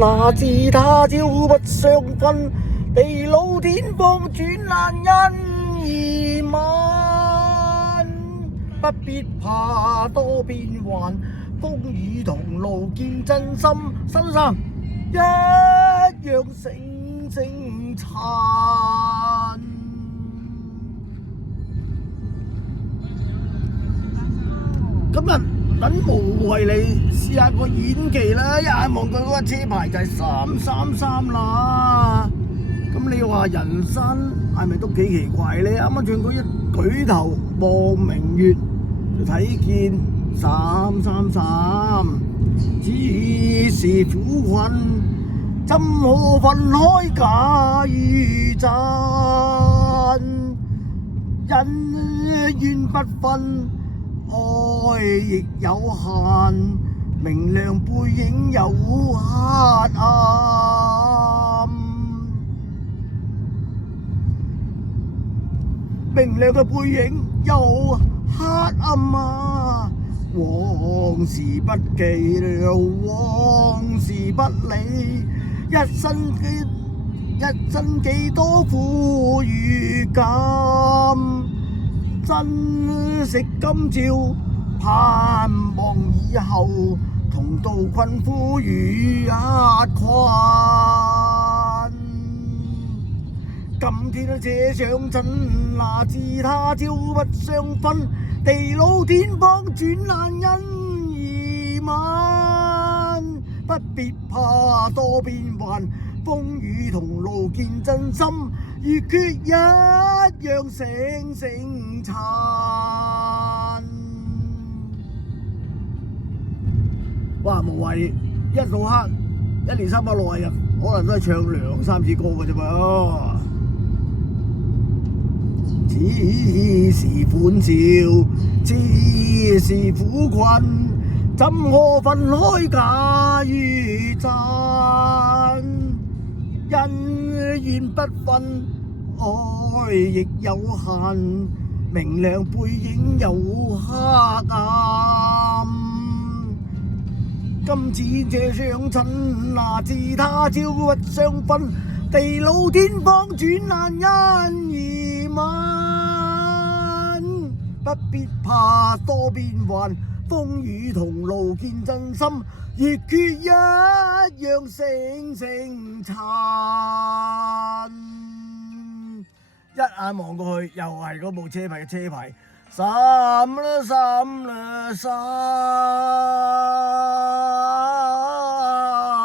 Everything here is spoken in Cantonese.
那自他朝不相分，地老天荒轉難因而晚。不必怕多變幻，風雨同路見真心，身上一樣醒醒撐。今日等無謂你試下個演技啦，一眼望佢嗰個車牌就係333啦。咁你話人生係咪都幾奇怪咧？啱啱唱歌一舉頭望明月，就睇見333，只是苦困，怎可分開假與真？恩怨不分，愛亦有限，明亮背影有黑暗。明亮嘅背影有黑暗啊！往事不記了，往事不理，一生幾多苦與甘，珍惜今朝，盼望以後，同渡困苦與壓困。今天的這場真那自他朝不相分，地老天荒轉難因而晚。不必怕多變幻，風雨同路見真心，熱血一樣醒醒撐。哇！無謂一到黑1年360日，可能都係唱2、3次歌嘅啫噃。只是歡笑，只是苦困，怎可分開假與真？恩怨不分，愛亦有限，明亮背影有黑暗。今次這場親那自他朝不相分，地老天荒轉難因而晚。不必怕多變幻，風雨同路見真心，熱血一樣醒醒撐。一眼望過去，又係嗰部車牌嘅車牌，333。